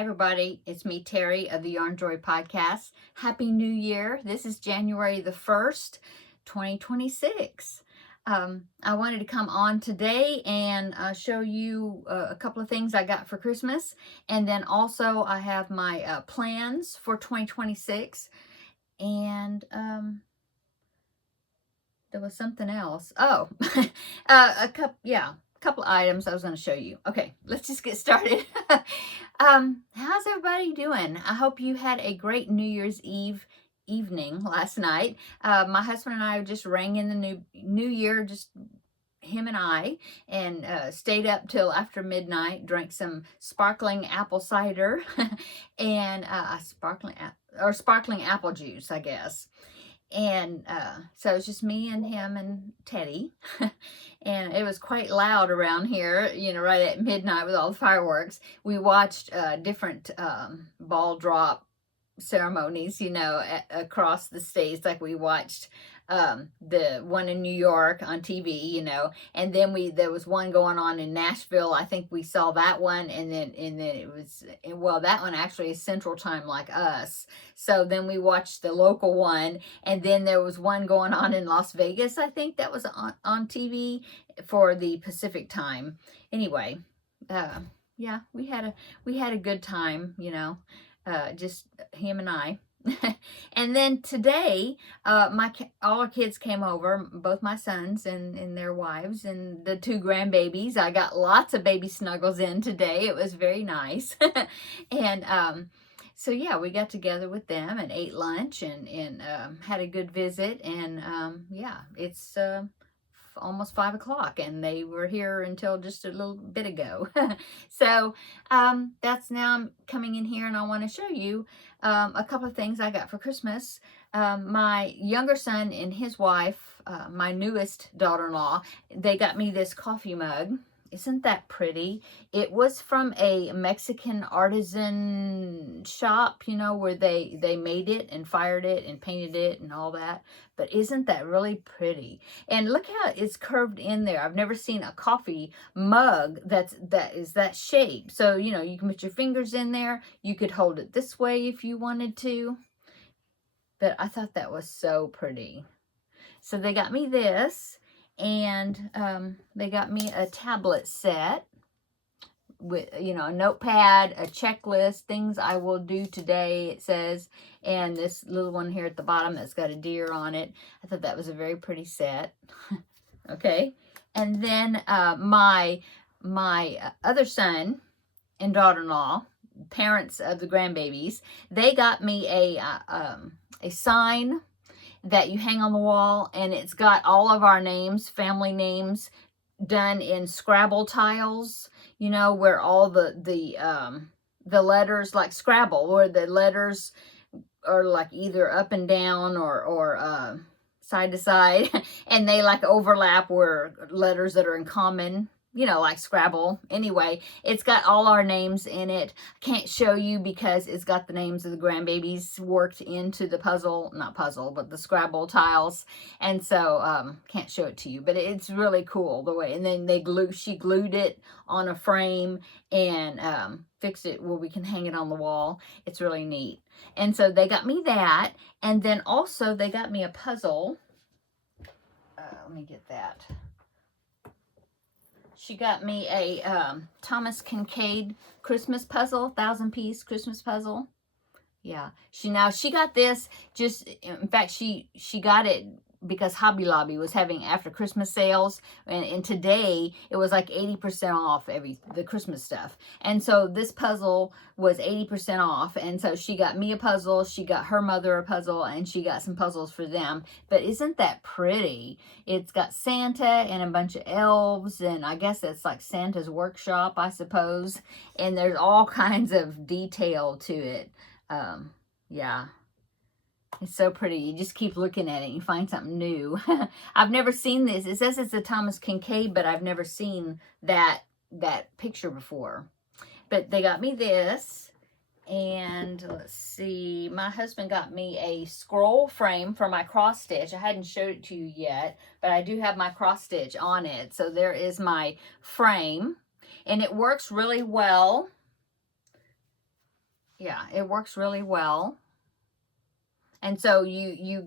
Hi, everybody. It's me, Terry of the Yarn Joy Podcast. Happy New Year. This is January the 1st, 2026. I wanted to come on today and show you a couple of things I got for Christmas. And then also I have my plans for 2026. And there was something else. Oh, couple of items I was going to show you. Okay, let's just get started. How's everybody doing? I hope you had a great New Year's Eve evening last night. My husband and I just rang in the new year, just him and I, and stayed up till after midnight, drank some sparkling apple cider and sparkling apple juice, I guess. And so it's just me and him and Teddy. And it was quite loud around here, right at midnight with all the fireworks. We watched different ball drop ceremonies, across the states. Like we watched the one in New York on TV, and then there was one going on in Nashville. I think we saw that one, and then it was, well, that one actually is Central Time like us. So then we watched the local one, and then there was one going on in Las Vegas. I think that was on TV for the Pacific Time. Anyway, yeah, we had a good time, just him and I. And then today, all our kids came over, both my sons and their wives and the two grandbabies. I got lots of baby snuggles in today. It was very nice. And so yeah, we got together with them and ate lunch and had a good visit. And yeah, it's almost 5 o'clock, and they were here until just a little bit ago. So that's now I'm coming in here, and I want to show you a couple of things I got for Christmas. My younger son and his wife, my newest daughter-in-law, they got me this coffee mug. Isn't that pretty? It was from a Mexican artisan shop, where they made it and fired it and painted it and all that. But isn't that really pretty? And look how it's curved in there. I've never seen a coffee mug that is that shape. So, you can put your fingers in there. You could hold it this way if you wanted to. But I thought that was so pretty. So they got me this. And they got me a tablet set with, a notepad, a checklist, things I will do today, it says. And this little one here at the bottom that's got a deer on it. I thought that was a very pretty set. Okay. And then my other son and daughter-in-law, parents of the grandbabies, they got me a sign that you hang on the wall, and it's got all of our names, family names, done in Scrabble tiles, where all the letters, like Scrabble, where the letters are like either up and down or side to side, and they like overlap where letters that are in common, like Scrabble. Anyway, it's got all our names in it. I can't show you because it's got the names of the grandbabies worked into the but the Scrabble tiles. And so, can't show it to you, but it's really cool the way. And then she glued it on a frame and fixed it where we can hang it on the wall. It's really neat. And so they got me that. And then also they got me a puzzle. Let me get that. She got me a Thomas Kincaid Christmas puzzle, 1,000-piece Christmas puzzle. Yeah, she got this in fact, she got it because Hobby Lobby was having after Christmas sales, and today it was like 80% off the Christmas stuff. And so this puzzle was 80% off, and so she got me a puzzle, she got her mother a puzzle, and she got some puzzles for them. But isn't that pretty? It's got Santa and a bunch of elves, and I guess it's like Santa's workshop, I suppose. And there's all kinds of detail to it. Yeah. It's so pretty. You just keep looking at it and you find something new. I've never seen this. It says it's a Thomas Kincaid, but I've never seen that picture before. But they got me this. And let's see. My husband got me a scroll frame for my cross stitch. I hadn't showed it to you yet, but I do have my cross stitch on it. So there is my frame. And it works really well. Yeah, it works really well. And so you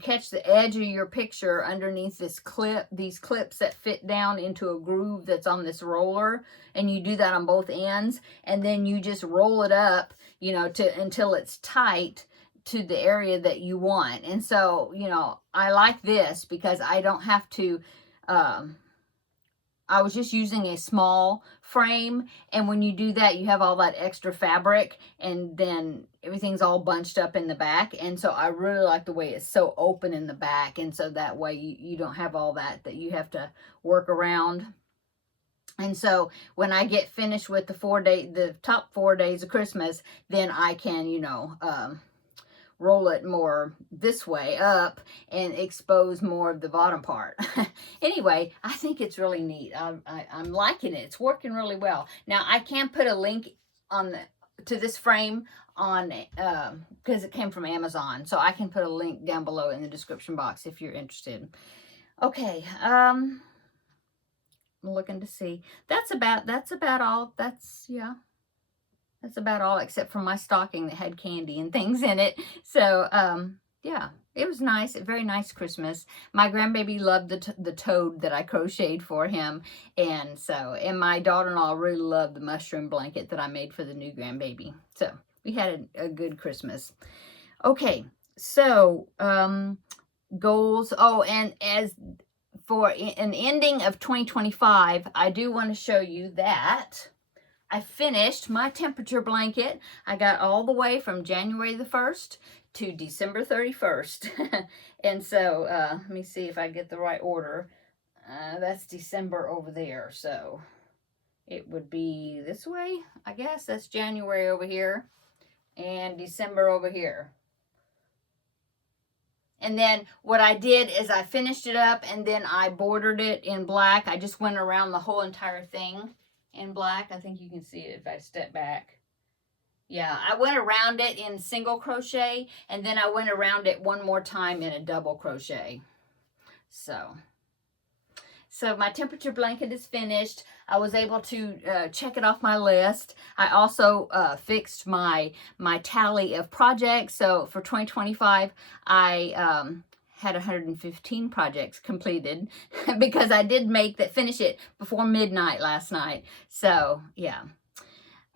catch the edge of your picture underneath these clips that fit down into a groove that's on this roller, and you do that on both ends, and then you just roll it up, you know, to until it's tight to the area that you want. And so, you know, I like this because I don't have to I was just using a small frame, and when you do that, you have all that extra fabric, and then everything's all bunched up in the back. And so I really like the way it's so open in the back, and so that way you don't have all that you have to work around. And so when I get finished with the top 4 days of Christmas, then I can, you know, roll it more this way up and expose more of the bottom part. Anyway, I think it's really neat. I'm liking it. It's working really well. Now I can put a link on to this frame on because it came from Amazon, so I can put a link down below in the description box if you're interested. Okay, I'm looking to see. That's about all. Yeah. That's about all, except for my stocking that had candy and things in it. So, yeah, it was nice. A very nice Christmas. My grandbaby loved the toad that I crocheted for him. And my daughter-in-law really loved the mushroom blanket that I made for the new grandbaby. So, we had a good Christmas. Okay, so, goals. Oh, and as for an ending of 2025, I do want to show you that I finished my temperature blanket. I got all the way from January the 1st to December 31st. And so, let me see if I get the right order. That's December over there. So, it would be this way, I guess. That's January over here and December over here. And then what I did is I finished it up and then I bordered it in black. I just went around the whole entire thing in black. I think you can see it if I step back. Yeah, I went around it in single crochet, and then I went around it one more time in a double crochet. So my temperature blanket is finished. I was able to check it off my list. I also fixed my tally of projects. So for 2025, I had 115 projects completed because I did finish it before midnight last night. So yeah.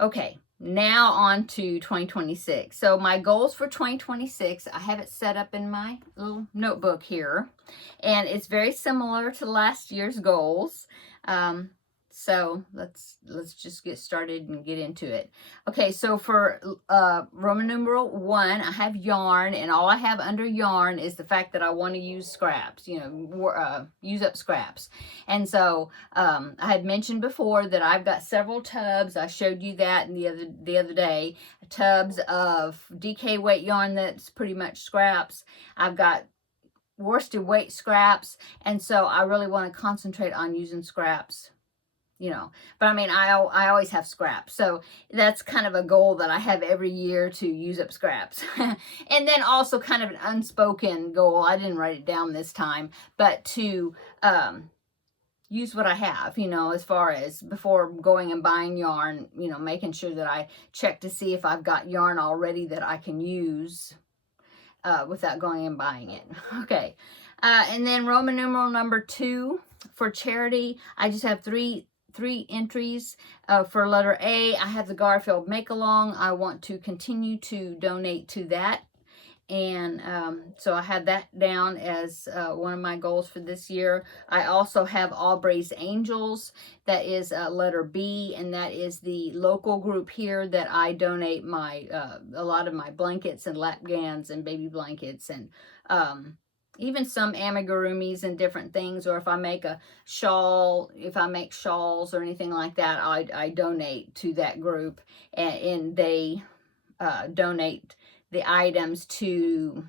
Okay, now on to 2026. So my goals for 2026, I have it set up in my little notebook here, and it's very similar to last year's goals. So let's just get started and get into it. Okay, so for Roman numeral 1, I have yarn, and all I have under yarn is the fact that I want to use scraps, you know, use up scraps. And so I had mentioned before that I've got several tubs. I showed you that in the other day. Tubs of DK weight yarn that's pretty much scraps. I've got worsted weight scraps, and so I really want to concentrate on using scraps. You know, but I mean, I always have scraps. So that's kind of a goal that I have every year, to use up scraps. And then also kind of an unspoken goal. I didn't write it down this time, but to use what I have, you know, as far as before going and buying yarn, you know, making sure that I check to see if I've got yarn already that I can use without going and buying it. Okay. And then Roman numeral number 2 for charity, I just have three entries. For letter A, I have the Garfield Make-Along. I want to continue to donate to that. And so I have that down as one of my goals for this year. I also have Aubrey's Angels. That is letter B, and that is the local group here that I donate my a lot of my blankets and lap gowns and baby blankets, and even some amigurumis and different things. Or if I make a shawl, if I make shawls or anything like that, I donate to that group, and they donate the items to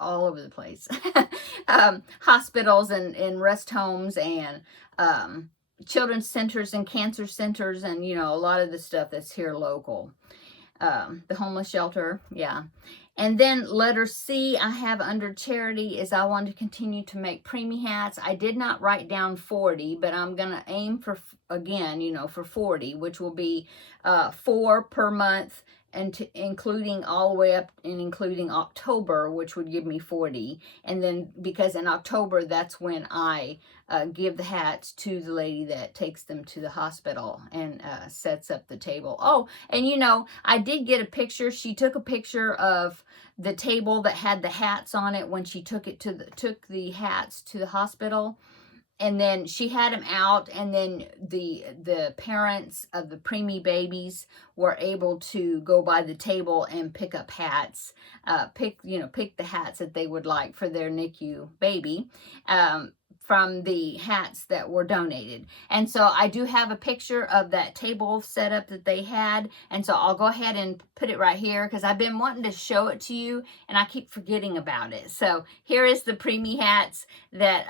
all over the place. Hospitals and rest homes and children's centers and cancer centers, and, you know, a lot of the stuff that's here local. The homeless shelter, yeah. And then letter C, I have under charity, is I want to continue to make preemie hats. I did not write down 40, but I'm going to aim for, again, you know, for 40, which will be 4 per month and including all the way up and including October, which would give me 40. And then because in October, that's when I give the hats to the lady that takes them to the hospital and sets up the table. Oh, and you know, I did get a picture. She took a picture of the table that had the hats on it when she took the hats to the hospital. And then she had them out, and then the parents of the preemie babies were able to go by the table and pick up hats, pick the hats that they would like for their NICU baby, from the hats that were donated. And so I do have a picture of that table setup that they had, and so I'll go ahead and put it right here because I've been wanting to show it to you, and I keep forgetting about it. So here is the preemie hats that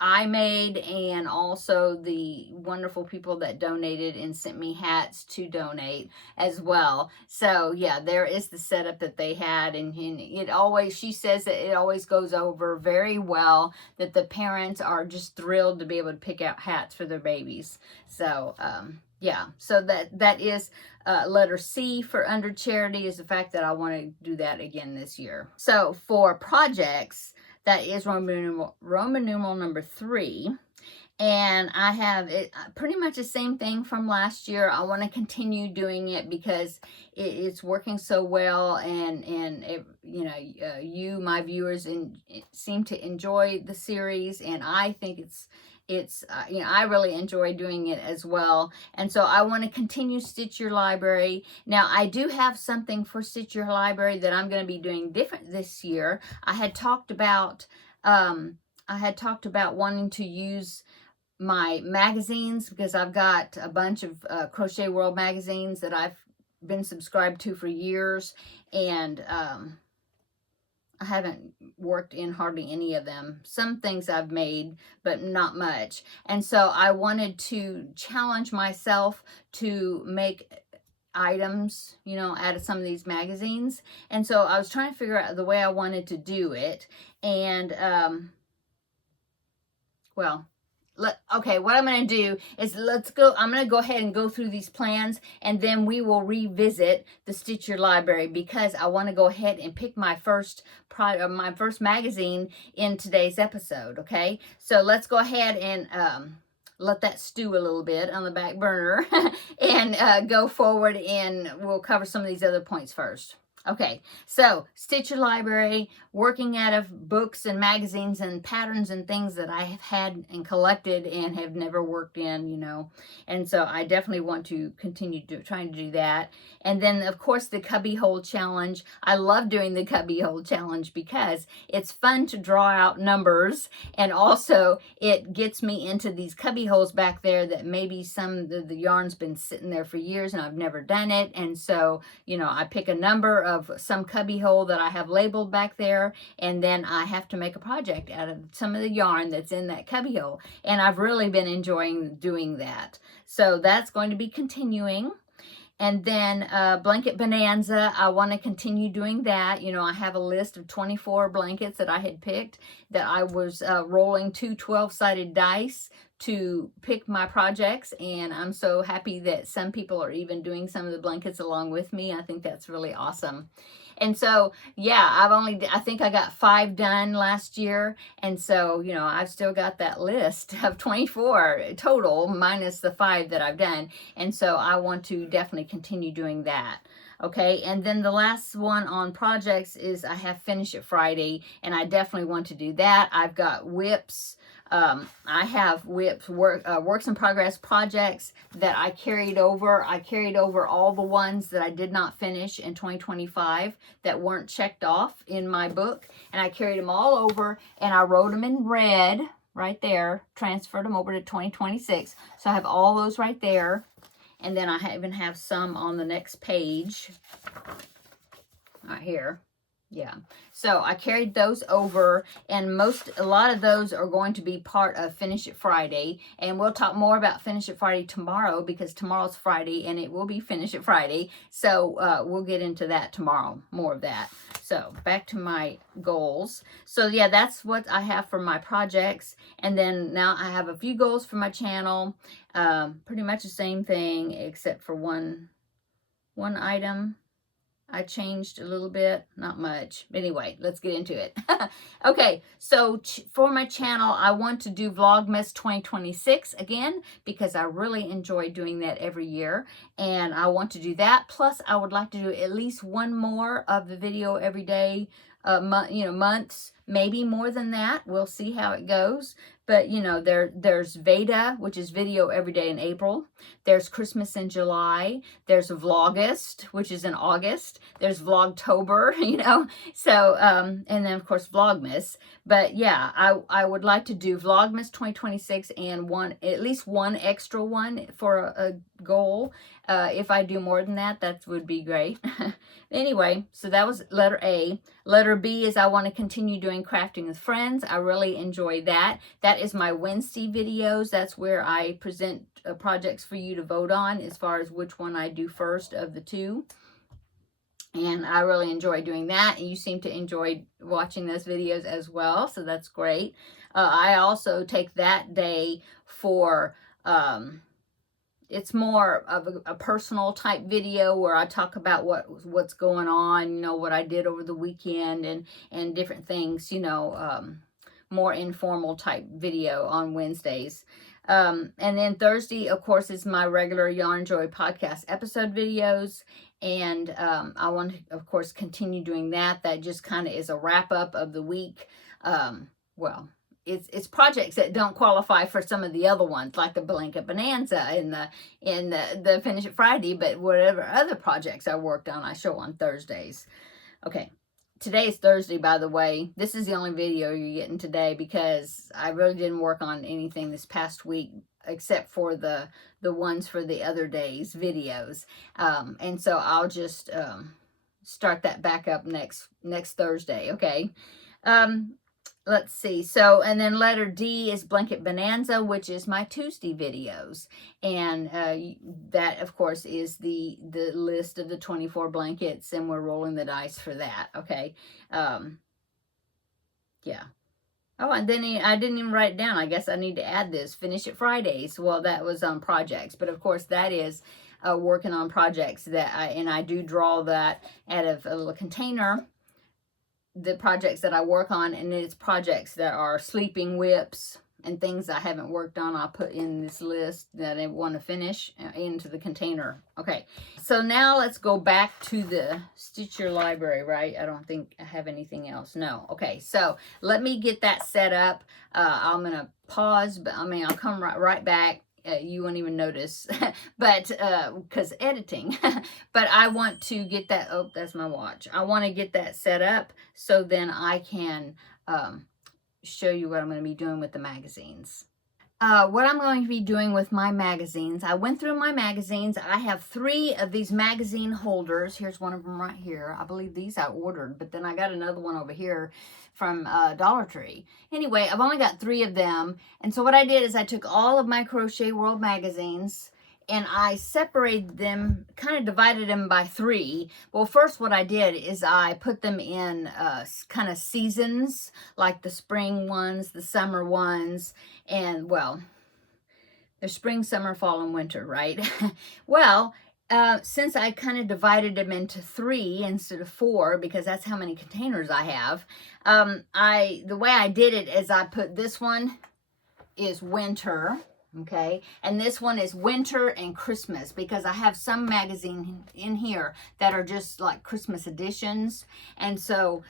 I made, and also the wonderful people that donated and sent me hats to donate as well. So yeah, there is the setup that they had, and it always, she says that it always goes over very well, that the parents are just thrilled to be able to pick out hats for their babies. So yeah, so that is letter C for under charity, is the fact that I want to do that again this year. So for projects, that is Roman numeral number 3. And I have it pretty much the same thing from last year. I want to continue doing it because it's working so well, and it, you, my viewers, seem to enjoy the series, and I think it's I really enjoy doing it as well. And so I want to continue Stitch Your Library. Now, I do have something for Stitch Your Library that I'm going to be doing different this year. I had talked about wanting to use my magazines, because I've got a bunch of Crochet World magazines that I've been subscribed to for years, and I haven't worked in hardly any of them. Some things I've made, but not much. And so I wanted to challenge myself to make items, out of some of these magazines. And so I was trying to figure out the way I wanted to do it. And, okay, what I'm going to do is I'm going to go ahead and go through these plans, and then we will revisit the Stitch Your Library, because I want to go ahead and pick my first magazine in today's episode, okay? So let's go ahead and let that stew a little bit on the back burner and go forward, and we'll cover some of these other points first. Okay, so Stitch Your Library, working out of books and magazines and patterns and things that I have had and collected and have never worked in, And so I definitely want to continue trying to do that. And then, of course, the Cubby Hole Challenge. I love doing the Cubby Hole Challenge because it's fun to draw out numbers, and also it gets me into these cubby holes back there that maybe some of the yarn's been sitting there for years and I've never done it. And so, I pick a number of some cubby hole that I have labeled back there, and then I have to make a project out of some of the yarn that's in that cubby hole. And I've really been enjoying doing that. So that's going to be continuing. And then Blanket Bonanza, I want to continue doing that. I have a list of 24 blankets that I had picked, that I was rolling 2 12-sided dice to pick my projects, and I'm so happy that some people are even doing some of the blankets along with me. I think that's really awesome. And so, yeah, I think I got 5 done last year. And so, I've still got that list of 24 total, minus the 5 that I've done. And so I want to definitely continue doing that. Okay, and then the last one on projects is I have Finish It Friday, and I definitely want to do that. I've got whips. I have whips, works in progress projects that I carried over. I carried over all the ones that I did not finish in 2025 that weren't checked off in my book, and I carried them all over, and I wrote them in red right there, transferred them over to 2026. So I have all those right there. And then I even have some on the next page right here. Yeah, so I carried those over, and a lot of those are going to be part of Finish It Friday, and we'll talk more about Finish It Friday tomorrow, because tomorrow's Friday and it will be Finish It Friday. So we'll get into that tomorrow, more of that. So back to my goals. So yeah, that's what I have for my projects, and then now I have a few goals for my channel. Pretty much the same thing, except for one one item I changed a little bit, not much. Anyway, let's get into it. Okay, so for my channel, I want to do Vlogmas 2026 again because I really enjoy doing that every year. And I want to do that. Plus, I would like to do at least one more of the video every day, months, maybe more than that. We'll see how it goes. But, there's Veda, which is video every day in April. There's Christmas in July. There's Vlogust, which is in August. There's Vlogtober, So, and then, of course, Vlogmas. But, yeah, I would like to do Vlogmas 2026 and at least one extra one for a goal. If I do more than that, that would be great. Anyway, so that was letter A. Letter B is I want to continue doing crafting with friends. I really enjoy that. That is my Wednesday videos. That's where I present projects for you to vote on as far as which one I do first of the two. And I really enjoy doing that. And you seem to enjoy watching those videos as well. So that's great. I also take that day for... it's more of a personal type video where I talk about what's going on, what I did over the weekend and different things, more informal type video on Wednesdays. And then Thursday, of course, is my regular Yarn Joy podcast episode videos. And I want to, of course, continue doing that. That just kind of is a wrap up of the week. It's projects that don't qualify for some of the other ones, like the Blanket Bonanza and the Finish It Friday, but whatever other projects I worked on, I show on Thursdays. Okay, today is Thursday, by the way. This is the only video you're getting today because I really didn't work on anything this past week except for the ones for the other days videos. And so I'll just start that back up next Thursday, okay? Let's see. So, and then letter D is Blanket Bonanza, which is my Tuesday videos. And that, of course, is the list of the 24 blankets, and we're rolling the dice for that, okay? Yeah. Oh, and then I didn't even write it down. I guess I need to add this. Finish It Fridays. Well, that was on projects. But, of course, that is working on projects that I do draw that out of a little container, the projects that I work on, and it's projects that are sleeping whips and things I haven't worked on. I'll put in this list that I want to finish into the container. Okay, so now let's go back to the Stitch Your Library, right? I don't think I have anything else. No. Okay, so let me get that set up. I'm going to pause, but I'll come right back. You won't even notice, but because editing. But I want to get that. Oh, that's my watch. I want to get that set up so then I can show you what I'm going to be doing with the magazines. What I'm going to be doing with my magazines, I went through my magazines. I have 3 of these magazine holders. Here's one of them right here. I believe these I ordered, but then I got another one over here from Dollar Tree. Anyway, I've only got 3 of them. And so what I did is I took all of my Crochet World magazines and I separated them, kind of divided them by 3. Well, first what I did is I put them in kind of seasons, like the spring ones, the summer ones, and, well, the spring, summer, fall, and winter, right? Well, since I kind of divided them into 3 instead of 4, because that's how many containers I have, the way I did it is I put this one is winter. Okay, and this one is winter and Christmas, because I have some magazine in here that are just like Christmas editions. And so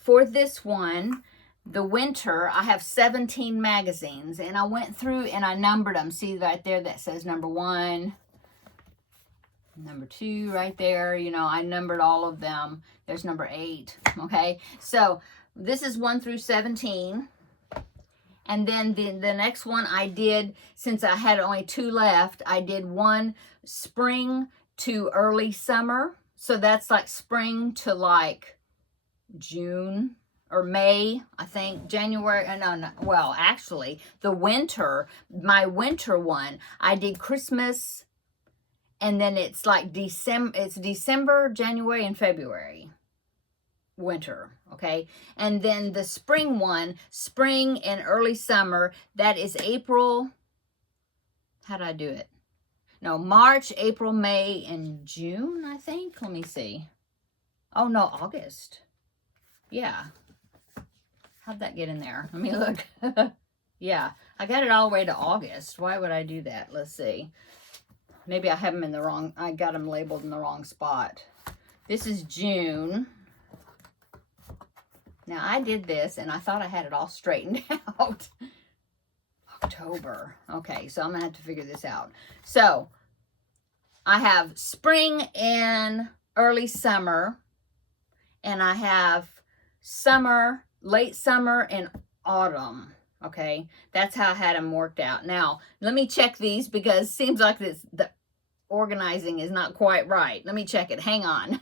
for this one, the winter, I have 17 magazines, and I went through and I numbered them. See right there that says number 1, number 2 right there. I numbered all of them. There's number 8. Okay, so this is 1 through 17. And then the next one I did, since I had only 2 left, I did 1 spring to early summer. So that's like spring to like June or May, I think, January. No, well, actually, the winter, my winter one, I did Christmas, and then it's like December, January, and February. Winter, okay? And then the spring one, spring and early summer, that is April. How did I do it? no, March, April, May, and June, I think. Let me see. Oh, no, August. Yeah. How'd that get in there? Let me look. Yeah, I got it all the way to August. Why would I do that? Let's see. Maybe I have them in the wrong, I got them labeled in the wrong spot. This is June. Now, I did this, and I thought I had it all straightened out. October. Okay, so I'm going to have to figure this out. So, I have spring and early summer, and I have summer, late summer, and autumn. Okay, that's how I had them worked out. Now, let me check these because it seems like the organizing is not quite right. Let me check it. Hang on.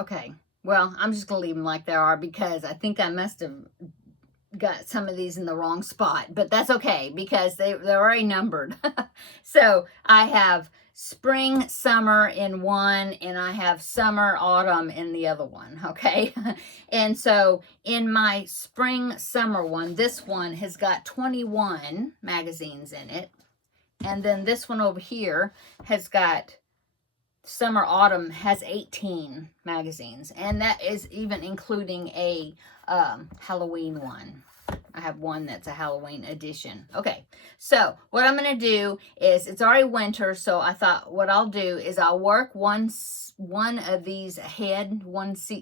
Okay, well, I'm just going to leave them like they are because I think I must have got some of these in the wrong spot. But that's okay because they're already numbered. So, I have spring, summer in one, and I have summer, autumn in the other one, okay? And so in my spring, summer one, this one has got 21 magazines in it. And then this one over here has got summer, autumn has 18 magazines. And that is even including a Halloween one. I have one that's a Halloween edition. Okay, so what I'm going to do is, it's already winter, so I thought what I'll do is I'll work one of these ahead,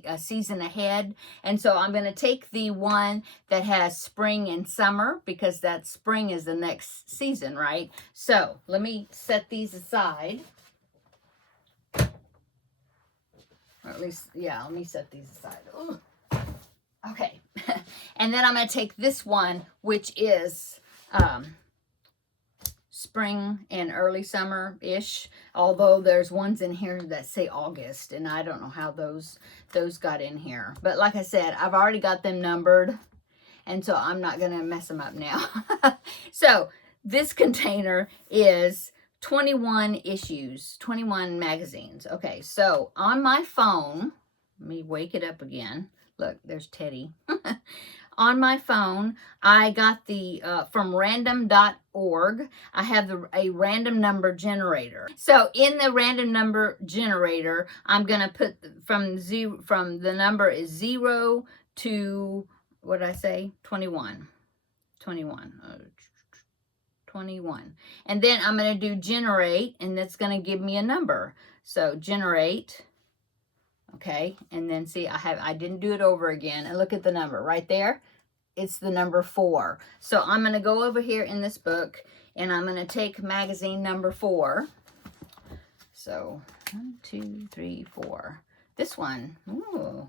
a season ahead. And so I'm going to take the one that has spring and summer, because that spring is the next season, right? So let me set these aside. Or at least, yeah, let me set these aside. Ooh. Okay, and then I'm going to take this one, which is spring and early summer-ish, although there's ones in here that say August, and I don't know how those got in here. But like I said, I've already got them numbered, and so I'm not going to mess them up now. So this container is 21 issues, 21 magazines. Okay, so on my phone, let me wake it up again. Look, there's Teddy. On my phone, I got the, from random.org, I have a random number generator. So in the random number generator, I'm going to put from the number is 0 to, what did I say? 21. 21. 21. And then I'm going to do generate, and that's going to give me a number. So generate. Okay, and then see, I didn't do it over again. And look at the number right there. It's the number 4. So I'm going to go over here in this book, and I'm going to take magazine number 4. So 1, 2, 3, 4. This one. Ooh.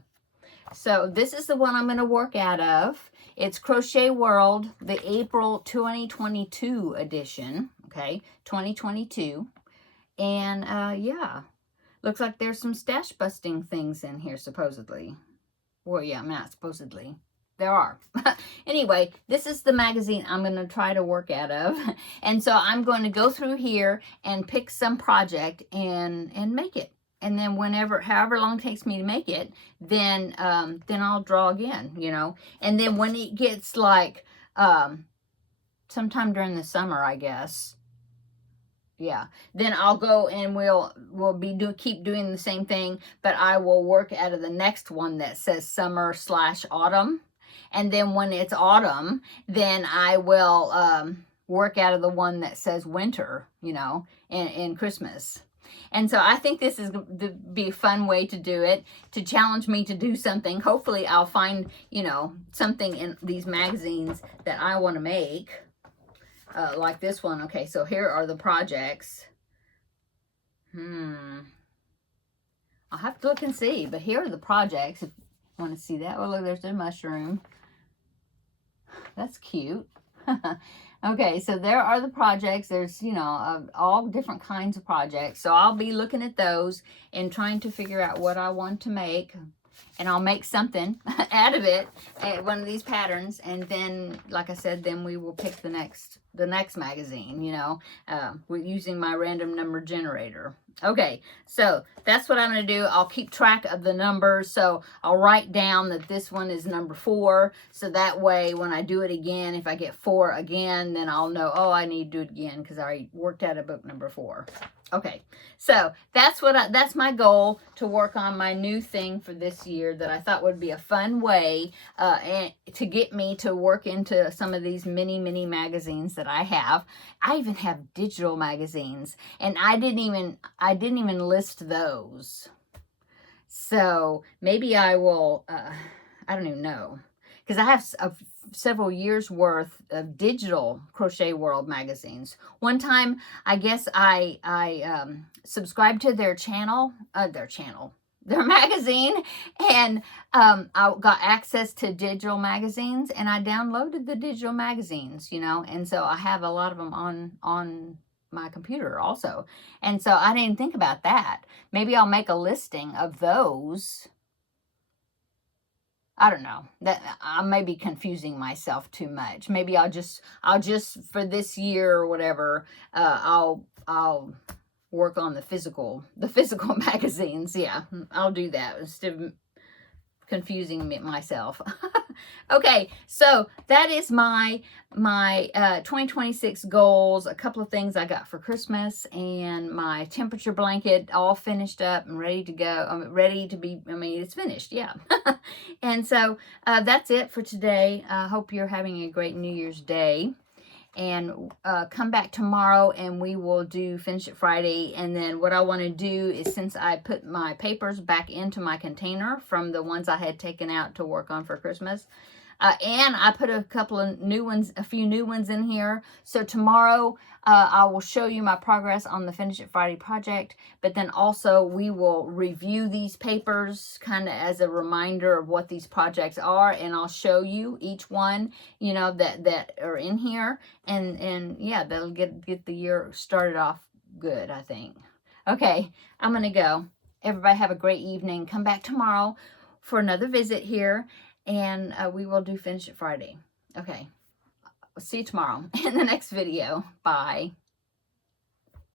So this is the one I'm going to work out of. It's Crochet World, the April 2022 edition. Okay, 2022. And yeah. Looks like there's some stash busting things in here, supposedly. Well, yeah, not supposedly. There are. Anyway, this is the magazine I'm going to try to work out of. And so I'm going to go through here and pick some project and make it. And then however long it takes me to make it, then I'll draw again, you know. And then when it gets like sometime during the summer, I guess. Yeah, then I'll go and we'll keep doing the same thing, but I will work out of the next one that says summer/autumn. And then when it's autumn, then I will work out of the one that says winter, you know, and Christmas. And so I think this is going to be a fun way to do it, to challenge me to do something. Hopefully I'll find, you know, something in these magazines that I want to make. Like this one. Okay, so here are the projects. I'll have to look and see, but here are the projects if you want to see that. Oh, look, there's a mushroom. That's cute. Okay, so there are the projects. There's, you know, all different kinds of projects. So I'll be looking at those and trying to figure out what I want to make. And I'll make something out of it, one of these patterns, and then, like I said, then we will pick the next magazine, you know, using my random number generator. Okay, so that's what I'm going to do. I'll keep track of the numbers. So I'll write down that this one is number 4. So that way, when I do it again, if I get 4 again, then I'll know, oh, I need to do it again because I already worked out a book number 4. Okay, so that's that's my goal, to work on my new thing for this year that I thought would be a fun way and to get me to work into some of these mini magazines that I have. I even have digital magazines, and I didn't even list those. So maybe I will. I don't even know, because I have several years worth of digital Crochet World magazines. One time, I guess I subscribed to their magazine, and I got access to digital magazines, and I downloaded the digital magazines, and so I have a lot of them on my computer also. And so I didn't think about that. Maybe I'll make a listing of those. I don't know, that I may be confusing myself too much. Maybe I'll just for this year or whatever, I'll work on the physical magazines. Yeah, I'll do that instead of confusing myself. Okay, so that is my 2026 goals. A couple of things I got for Christmas, and my temperature blanket all finished up and ready to go. I'm ready to be, it's finished, yeah. And so that's it for today. I hope you're having a great New Year's Day. And come back tomorrow and we will do Finish It Friday. And then what I want to do is, since I put my papers back into my container from the ones I had taken out to work on for Christmas, and I put a few new ones in here. So tomorrow I will show you my progress on the Finish It Friday project, but then also we will review these papers kind of as a reminder of what these projects are, and I'll show you each one, that are in here, and yeah, that'll get the year started off good, I think. Okay, I'm going to go. Everybody have a great evening. Come back tomorrow for another visit here, and we will do Finish It Friday. Okay, I'll see you tomorrow in the next video. Bye.